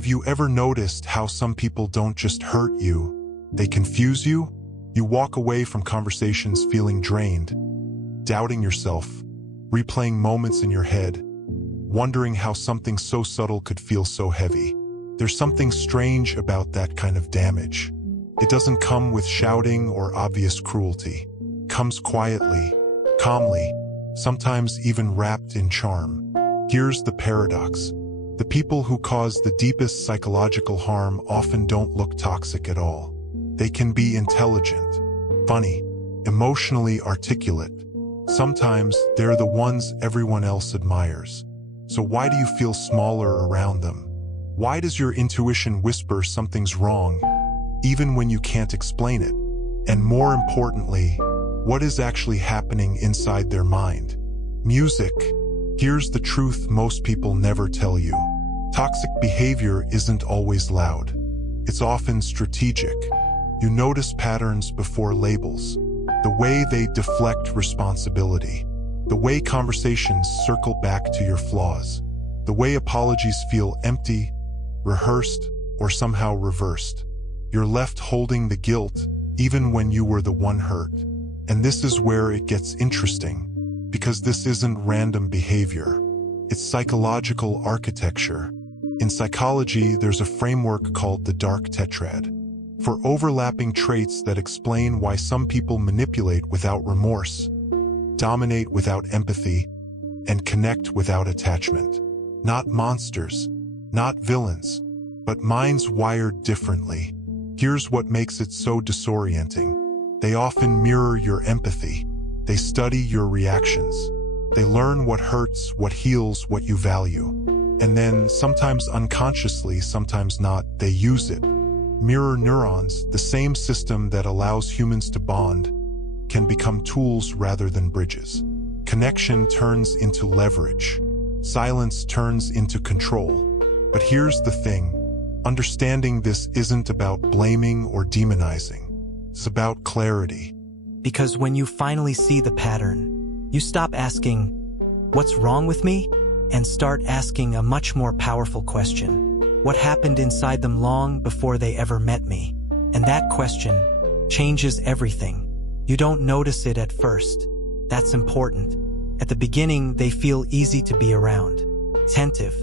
Have you ever noticed how some people don't just hurt you, they confuse you? You walk away from conversations feeling drained, doubting yourself, replaying moments in your head, wondering how something so subtle could feel so heavy. There's something strange about that kind of damage. It doesn't come with shouting or obvious cruelty. It comes quietly, calmly, sometimes even wrapped in charm. Here's the paradox. The people who cause the deepest psychological harm often don't look toxic at all. They can be intelligent, funny, emotionally articulate. Sometimes they're the ones everyone else admires. So why do you feel smaller around them? Why does your intuition whisper something's wrong, even when you can't explain it? And more importantly, what is actually happening inside their mind? Music. Here's the truth most people never tell you. Toxic behavior isn't always loud. It's often strategic. You notice patterns before labels. The way they deflect responsibility. The way conversations circle back to your flaws. The way apologies feel empty, rehearsed, or somehow reversed. You're left holding the guilt even when you were the one hurt. And this is where it gets interesting, because this isn't random behavior. It's psychological architecture. In psychology, there's a framework called the dark tetrad, for overlapping traits that explain why some people manipulate without remorse, dominate without empathy, and connect without attachment. Not monsters, not villains, but minds wired differently. Here's what makes it so disorienting. They often mirror your empathy. They study your reactions. They learn what hurts, what heals, what you value. And then, sometimes unconsciously, sometimes not, they use it. Mirror neurons, the same system that allows humans to bond, can become tools rather than bridges. Connection turns into leverage. Silence turns into control. But here's the thing. Understanding this isn't about blaming or demonizing. It's about clarity. Because when you finally see the pattern, you stop asking, "What's wrong with me?" and start asking a much more powerful question. What happened inside them long before they ever met me? And that question changes everything. You don't notice it at first. That's important. At the beginning, they feel easy to be around. Attentive,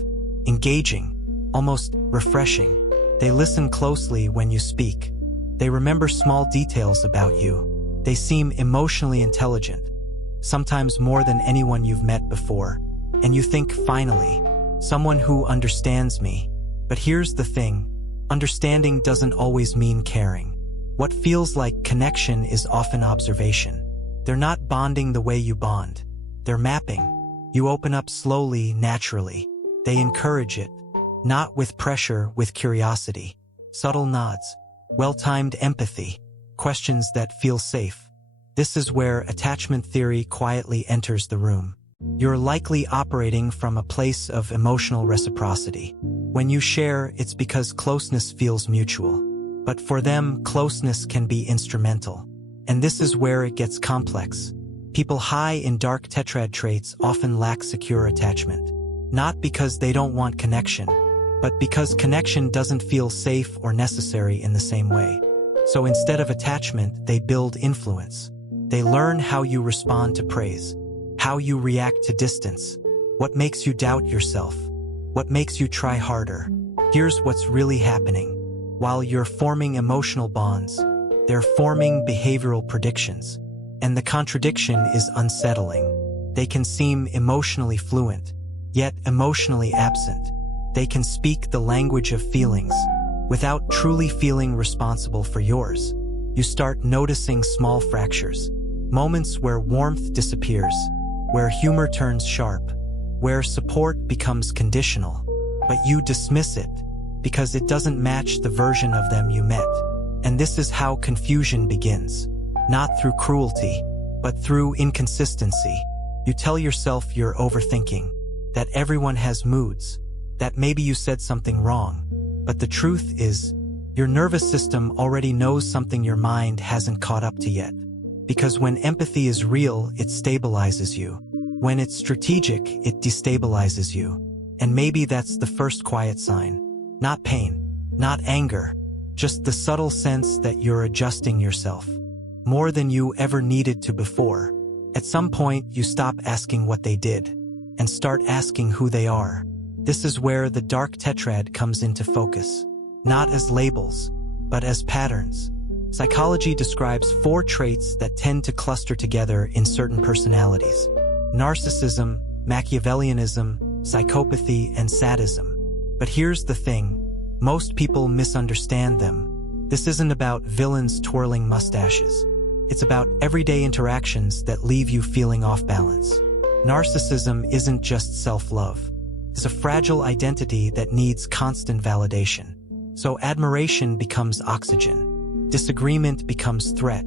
engaging, almost refreshing. They listen closely when you speak. They remember small details about you. They seem emotionally intelligent, sometimes more than anyone you've met before. And you think, finally, someone who understands me. But here's the thing. Understanding doesn't always mean caring. What feels like connection is often observation. They're not bonding the way you bond. They're mapping. You open up slowly, naturally. They encourage it. Not with pressure, with curiosity. Subtle nods. Well-timed empathy. Questions that feel safe. This is where attachment theory quietly enters the room. You're likely operating from a place of emotional reciprocity. When you share, it's because closeness feels mutual. But for them, closeness can be instrumental. And this is where it gets complex. People high in dark tetrad traits often lack secure attachment. Not because they don't want connection, but because connection doesn't feel safe or necessary in the same way. So instead of attachment, they build influence. They learn how you respond to praise, how you react to distance, what makes you doubt yourself, what makes you try harder. Here's what's really happening. While you're forming emotional bonds, they're forming behavioral predictions. And the contradiction is unsettling. They can seem emotionally fluent, yet emotionally absent. They can speak the language of feelings, without truly feeling responsible for yours. You start noticing small fractures, moments where warmth disappears, where humor turns sharp, where support becomes conditional, but you dismiss it because it doesn't match the version of them you met. And this is how confusion begins, not through cruelty, but through inconsistency. You tell yourself you're overthinking, that everyone has moods, that maybe you said something wrong. But the truth is, your nervous system already knows something your mind hasn't caught up to yet. Because when empathy is real, it stabilizes you. When it's strategic, it destabilizes you. And maybe that's the first quiet sign. Not pain, not anger, just the subtle sense that you're adjusting yourself. More than you ever needed to before. At some point, you stop asking what they did and start asking who they are. This is where the dark tetrad comes into focus. Not as labels, but as patterns. Psychology describes 4 traits that tend to cluster together in certain personalities: narcissism, Machiavellianism, psychopathy, and sadism. But here's the thing, most people misunderstand them. This isn't about villains twirling mustaches. It's about everyday interactions that leave you feeling off balance. Narcissism isn't just self-love. It's a fragile identity that needs constant validation. So admiration becomes oxygen. Disagreement becomes threat.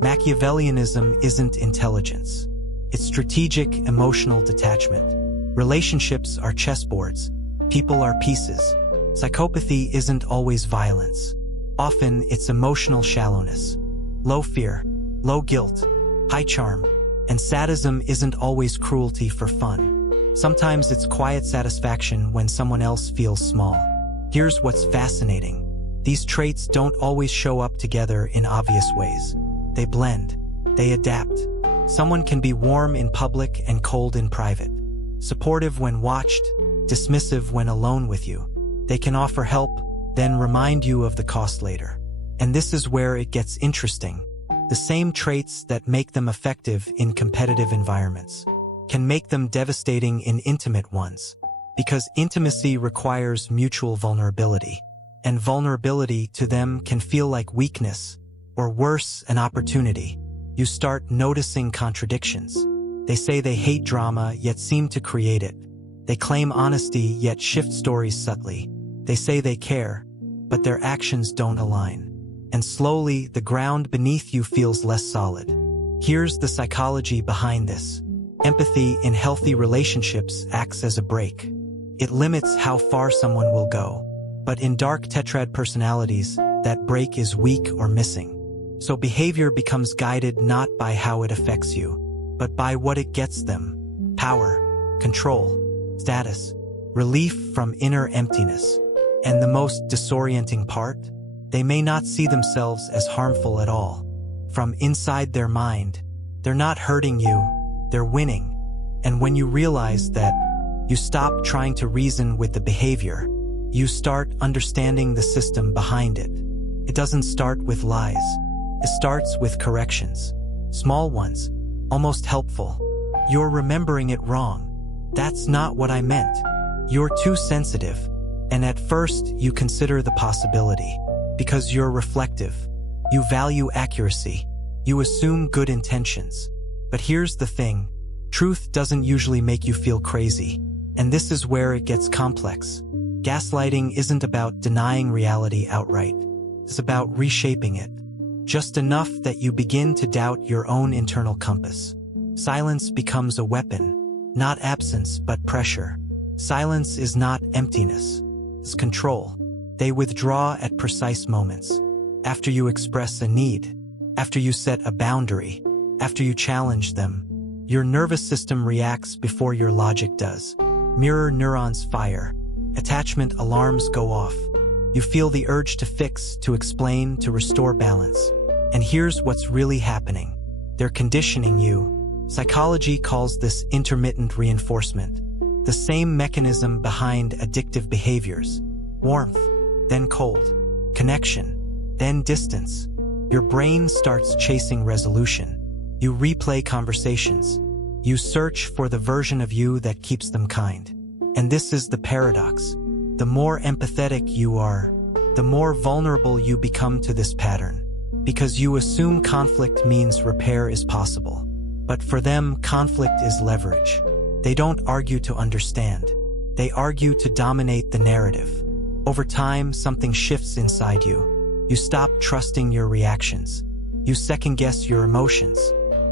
Machiavellianism isn't intelligence. It's strategic, emotional detachment. Relationships are chessboards. People are pieces. Psychopathy isn't always violence. Often it's emotional shallowness. Low fear, low guilt, high charm. And sadism isn't always cruelty for fun. Sometimes it's quiet satisfaction when someone else feels small. Here's what's fascinating. These traits don't always show up together in obvious ways. They blend. They adapt. Someone can be warm in public and cold in private. Supportive when watched, dismissive when alone with you. They can offer help, then remind you of the cost later. And this is where it gets interesting. The same traits that make them effective in competitive environments can make them devastating in intimate ones, because intimacy requires mutual vulnerability, and vulnerability to them can feel like weakness, or worse, an opportunity. You start noticing contradictions. They say they hate drama, yet seem to create it. They claim honesty, yet shift stories subtly. They say they care, but their actions don't align. And slowly, the ground beneath you feels less solid. Here's the psychology behind this. Empathy in healthy relationships acts as a brake. It limits how far someone will go. But in dark tetrad personalities, that brake is weak or missing. So behavior becomes guided not by how it affects you, but by what it gets them. Power, control, status, relief from inner emptiness. And the most disorienting part? They may not see themselves as harmful at all. From inside their mind, they're not hurting you, they're winning. And when you realize that, you stop trying to reason with the behavior. You start understanding the system behind it. It doesn't start with lies. It starts with corrections. Small ones, almost helpful. You're remembering it wrong. That's not what I meant. You're too sensitive. And at first, you consider the possibility. Because you're reflective. You value accuracy. You assume good intentions. But here's the thing. Truth doesn't usually make you feel crazy. And this is where it gets complex. Gaslighting isn't about denying reality outright. It's about reshaping it. Just enough that you begin to doubt your own internal compass. Silence becomes a weapon. Not absence, but pressure. Silence is not emptiness. It's control. They withdraw at precise moments. After you express a need. After you set a boundary. After you challenge them. Your nervous system reacts before your logic does. Mirror neurons fire. Attachment alarms go off. You feel the urge to fix, to explain, to restore balance. And here's what's really happening. They're conditioning you. Psychology calls this intermittent reinforcement. The same mechanism behind addictive behaviors. Warmth, then cold. Connection, then distance. Your brain starts chasing resolution. You replay conversations. You search for the version of you that keeps them kind. And this is the paradox. The more empathetic you are, the more vulnerable you become to this pattern. Because you assume conflict means repair is possible. But for them, conflict is leverage. They don't argue to understand. They argue to dominate the narrative. Over time, something shifts inside you. You stop trusting your reactions. You second-guess your emotions.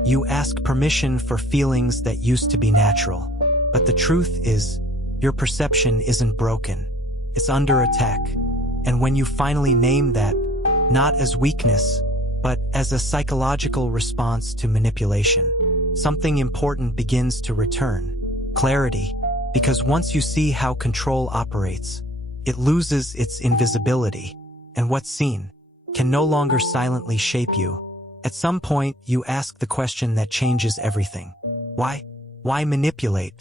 You ask permission for feelings that used to be natural. But the truth is, your perception isn't broken. It's under attack. And when you finally name that, not as weakness, but as a psychological response to manipulation, something important begins to return. Clarity. Because once you see how control operates, It loses its invisibility, and what's seen can no longer silently shape you. At some point, you ask the question that changes everything. Why? Why manipulate?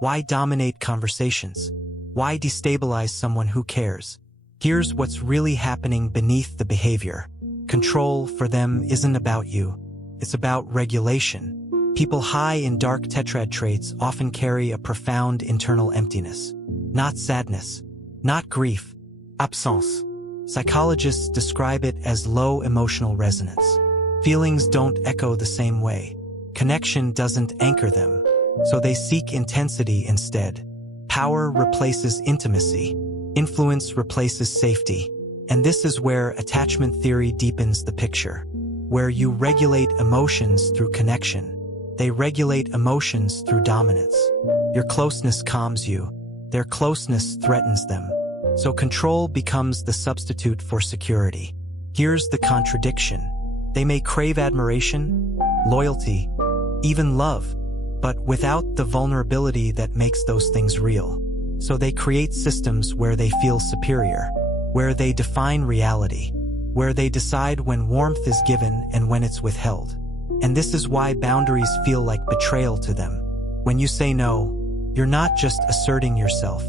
Why dominate conversations? Why destabilize someone who cares? Here's what's really happening beneath the behavior. Control, for them, isn't about you. It's about regulation. People high in dark tetrad traits often carry a profound internal emptiness. Not sadness, not grief, absence. Psychologists describe it as low emotional resonance. Feelings don't echo the same way. Connection doesn't anchor them, so they seek intensity instead. Power replaces intimacy. Influence replaces safety. And this is where attachment theory deepens the picture. Where you regulate emotions through connection, they regulate emotions through dominance. Your closeness calms you. Their closeness threatens them. So control becomes the substitute for security. Here's the contradiction. They may crave admiration, loyalty, even love, but without the vulnerability that makes those things real. So they create systems where they feel superior, where they define reality, where they decide when warmth is given and when it's withheld. And this is why boundaries feel like betrayal to them. When you say no, you're not just asserting yourself.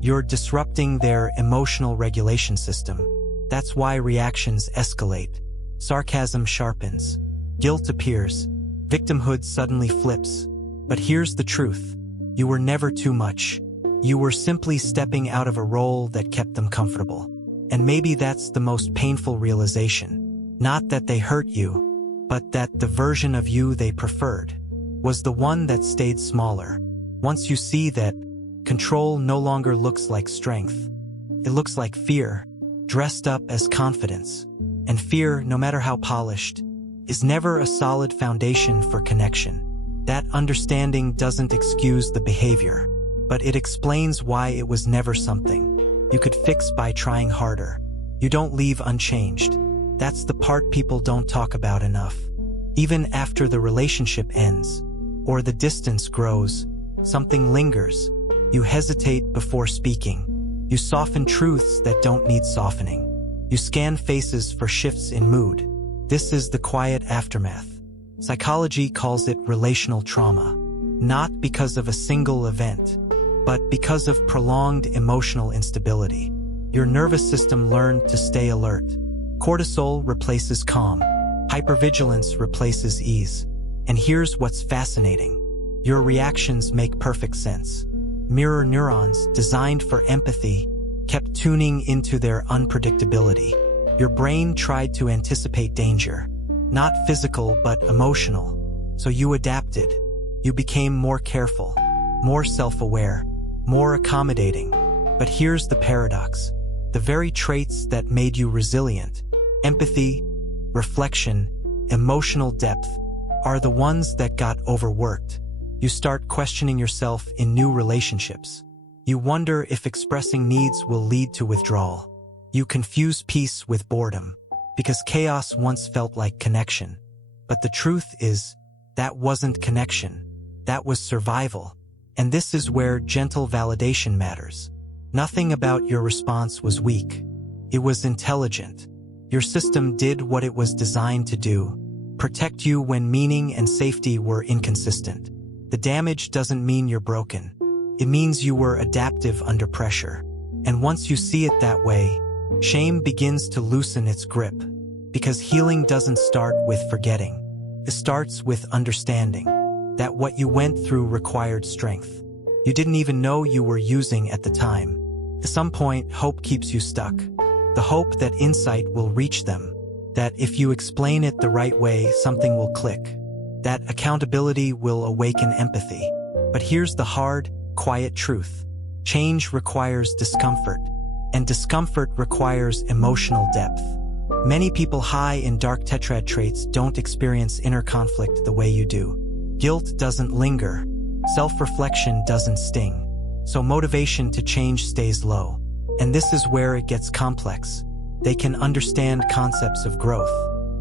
You're disrupting their emotional regulation system. That's why reactions escalate. Sarcasm sharpens. Guilt appears. Victimhood suddenly flips. But here's the truth. You were never too much. You were simply stepping out of a role that kept them comfortable. And maybe that's the most painful realization. Not that they hurt you, but that the version of you they preferred was the one that stayed smaller. Once you see that, control no longer looks like strength. It looks like fear, dressed up as confidence. And fear, no matter how polished, is never a solid foundation for connection. That understanding doesn't excuse the behavior, but it explains why it was never something you could fix by trying harder. You don't leave unchanged. That's the part people don't talk about enough. Even after the relationship ends, or the distance grows, something lingers. You hesitate before speaking. You soften truths that don't need softening. You scan faces for shifts in mood. This is the quiet aftermath. Psychology calls it relational trauma, not because of a single event, but because of prolonged emotional instability. Your nervous system learned to stay alert. Cortisol replaces calm. Hypervigilance replaces ease. And here's what's fascinating. Your reactions make perfect sense. Mirror neurons, designed for empathy, kept tuning into their unpredictability. Your brain tried to anticipate danger, not physical but emotional. So you adapted. You became more careful, more self-aware, more accommodating. But here's the paradox. The very traits that made you resilient, empathy, reflection, emotional depth, are the ones that got overworked. You start questioning yourself in new relationships. You wonder if expressing needs will lead to withdrawal. You confuse peace with boredom, because chaos once felt like connection. But the truth is, that wasn't connection. That was survival. And this is where gentle validation matters. Nothing about your response was weak. It was intelligent. Your system did what it was designed to do: protect you when meaning and safety were inconsistent. The damage doesn't mean you're broken. It means you were adaptive under pressure. And once you see it that way, shame begins to loosen its grip. Because healing doesn't start with forgetting. It starts with understanding that what you went through required strength you didn't even know you were using at the time. At some point, hope keeps you stuck. The hope that insight will reach them, that if you explain it the right way, something will click, that accountability will awaken empathy. But here's the hard, quiet truth. Change requires discomfort, and discomfort requires emotional depth. Many people high in dark tetrad traits don't experience inner conflict the way you do. Guilt doesn't linger. Self-reflection doesn't sting. So motivation to change stays low. And this is where it gets complex. They can understand concepts of growth.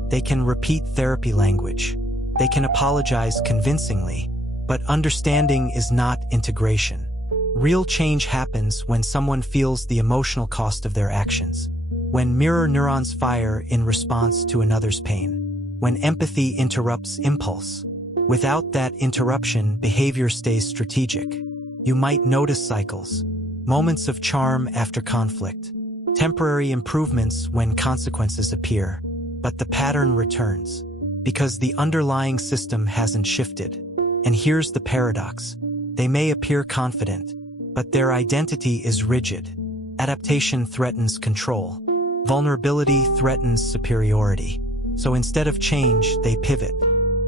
They can repeat therapy language. They can apologize convincingly. But understanding is not integration. Real change happens when someone feels the emotional cost of their actions, when mirror neurons fire in response to another's pain, when empathy interrupts impulse. Without that interruption, behavior stays strategic. You might notice cycles, moments of charm after conflict, temporary improvements when consequences appear, but the pattern returns, because the underlying system hasn't shifted. And here's the paradox. They may appear confident, but their identity is rigid. Adaptation threatens control. Vulnerability threatens superiority. So instead of change, they pivot.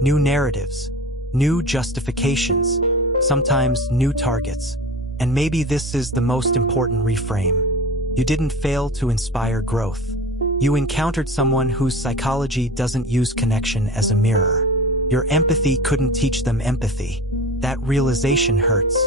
New narratives, new justifications, sometimes new targets. And maybe this is the most important reframe. You didn't fail to inspire growth. You encountered someone whose psychology doesn't use connection as a mirror. Your empathy couldn't teach them empathy. That realization hurts,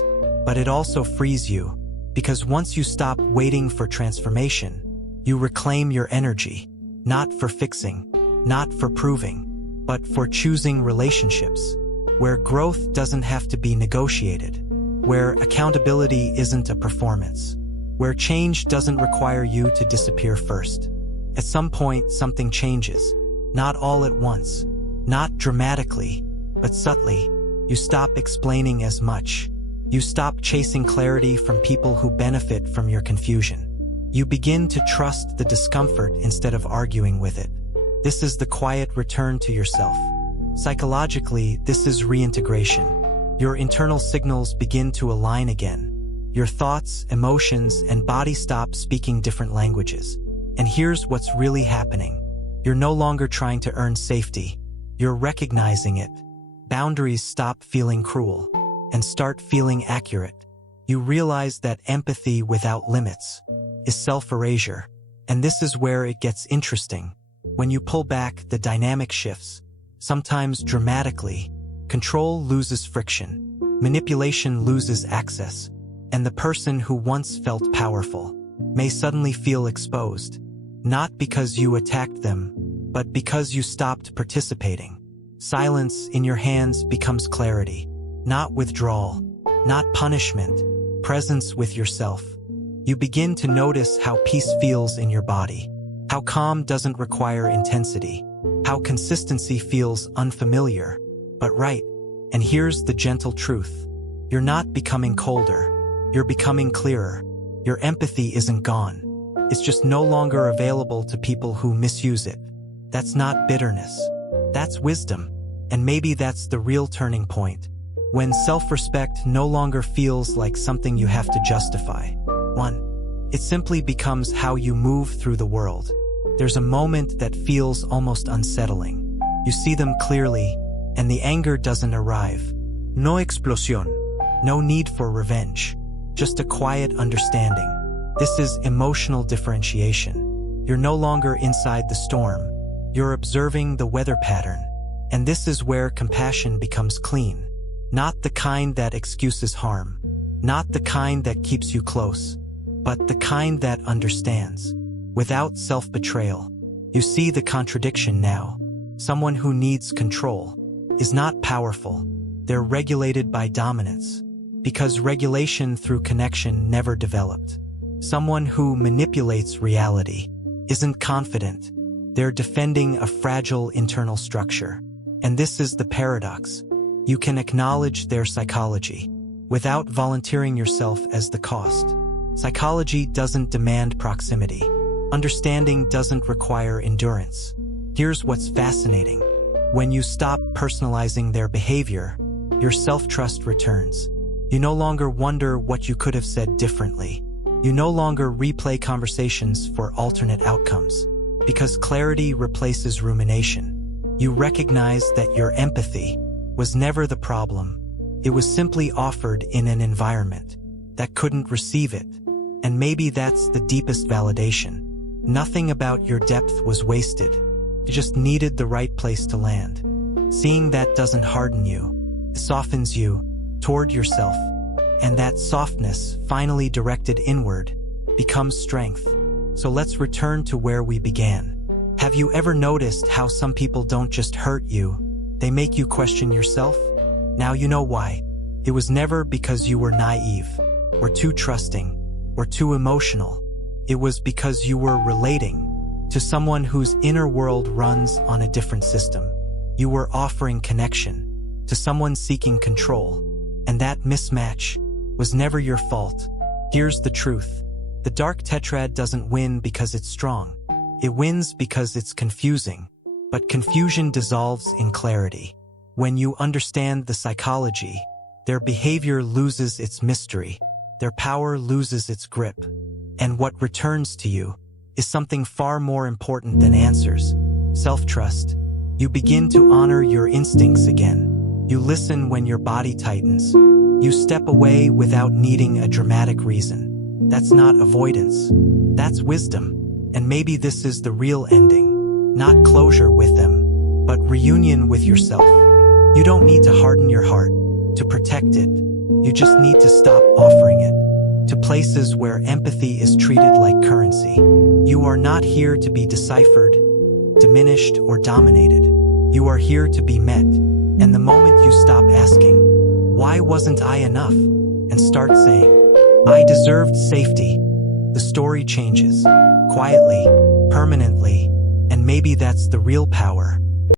but it also frees you, because once you stop waiting for transformation, you reclaim your energy, not for fixing, not for proving, but for choosing relationships, where growth doesn't have to be negotiated, where accountability isn't a performance, where change doesn't require you to disappear first. At some point, something changes, not all at once, not dramatically, but subtly. You stop explaining as much. You stop chasing clarity from people who benefit from your confusion. You begin to trust the discomfort instead of arguing with it. This is the quiet return to yourself. Psychologically, this is reintegration. Your internal signals begin to align again. Your thoughts, emotions, and body stop speaking different languages. And here's what's really happening. You're no longer trying to earn safety. You're recognizing it. Boundaries stop feeling cruel and start feeling accurate. You realize that empathy without limits is self-erasure. And this is where it gets interesting. When you pull back, the dynamic shifts, sometimes dramatically. Control loses friction. Manipulation loses access. And the person who once felt powerful may suddenly feel exposed. Not because you attacked them, but because you stopped participating. Silence in your hands becomes clarity, not withdrawal, not punishment, presence with yourself. You begin to notice how peace feels in your body, how calm doesn't require intensity, how consistency feels unfamiliar, but right. And here's the gentle truth. You're not becoming colder, you're becoming clearer. Your empathy isn't gone. It's just no longer available to people who misuse it. That's not bitterness. That's wisdom. And maybe that's the real turning point. When self-respect no longer feels like something you have to justify. 1. It simply becomes how you move through the world. There's a moment that feels almost unsettling. You see them clearly, and the anger doesn't arrive. No explosión. No need for revenge. Just a quiet understanding. This is emotional differentiation. You're no longer inside the storm. You're observing the weather pattern. And this is where compassion becomes clean. Not the kind that excuses harm. Not the kind that keeps you close. But the kind that understands. Without self-betrayal. You see the contradiction now. Someone who needs control is not powerful. They're regulated by dominance. Because regulation through connection never developed. Someone who manipulates reality isn't confident. They're defending a fragile internal structure. And this is the paradox. You can acknowledge their psychology without volunteering yourself as the cost. Psychology doesn't demand proximity. Understanding doesn't require endurance. Here's what's fascinating. When you stop personalizing their behavior, your self-trust returns. You no longer wonder what you could have said differently. You no longer replay conversations for alternate outcomes. Because clarity replaces rumination. You recognize that your empathy was never the problem. It was simply offered in an environment that couldn't receive it. And maybe that's the deepest validation. Nothing about your depth was wasted. You just needed the right place to land. Seeing that doesn't harden you. It softens you toward yourself. And that softness, finally directed inward, becomes strength. So let's return to where we began. Have you ever noticed how some people don't just hurt you, they make you question yourself? Now you know why. It was never because you were naive. or too trusting, or too emotional. It was because you were relating to someone whose inner world runs on a different system. You were offering connection to someone seeking control, and that mismatch was never your fault. Here's the truth. The dark tetrad doesn't win because it's strong. It wins because it's confusing. But confusion dissolves in clarity. When you understand the psychology, their behavior loses its mystery. Their power loses its grip. And what returns to you is something far more important than answers: self-trust. You begin to honor your instincts again. You listen when your body tightens. You step away without needing a dramatic reason. That's not avoidance. That's wisdom. And maybe this is the real ending. Not closure with them, but reunion with yourself. You don't need to harden your heart to protect it. You just need to stop offering it to places where empathy is treated like currency. You are not here to be deciphered, diminished, or dominated. You are here to be met. And the moment you stop asking, "Why wasn't I enough?" and start saying, "I deserved safety," the story changes, quietly, permanently, and maybe that's the real power.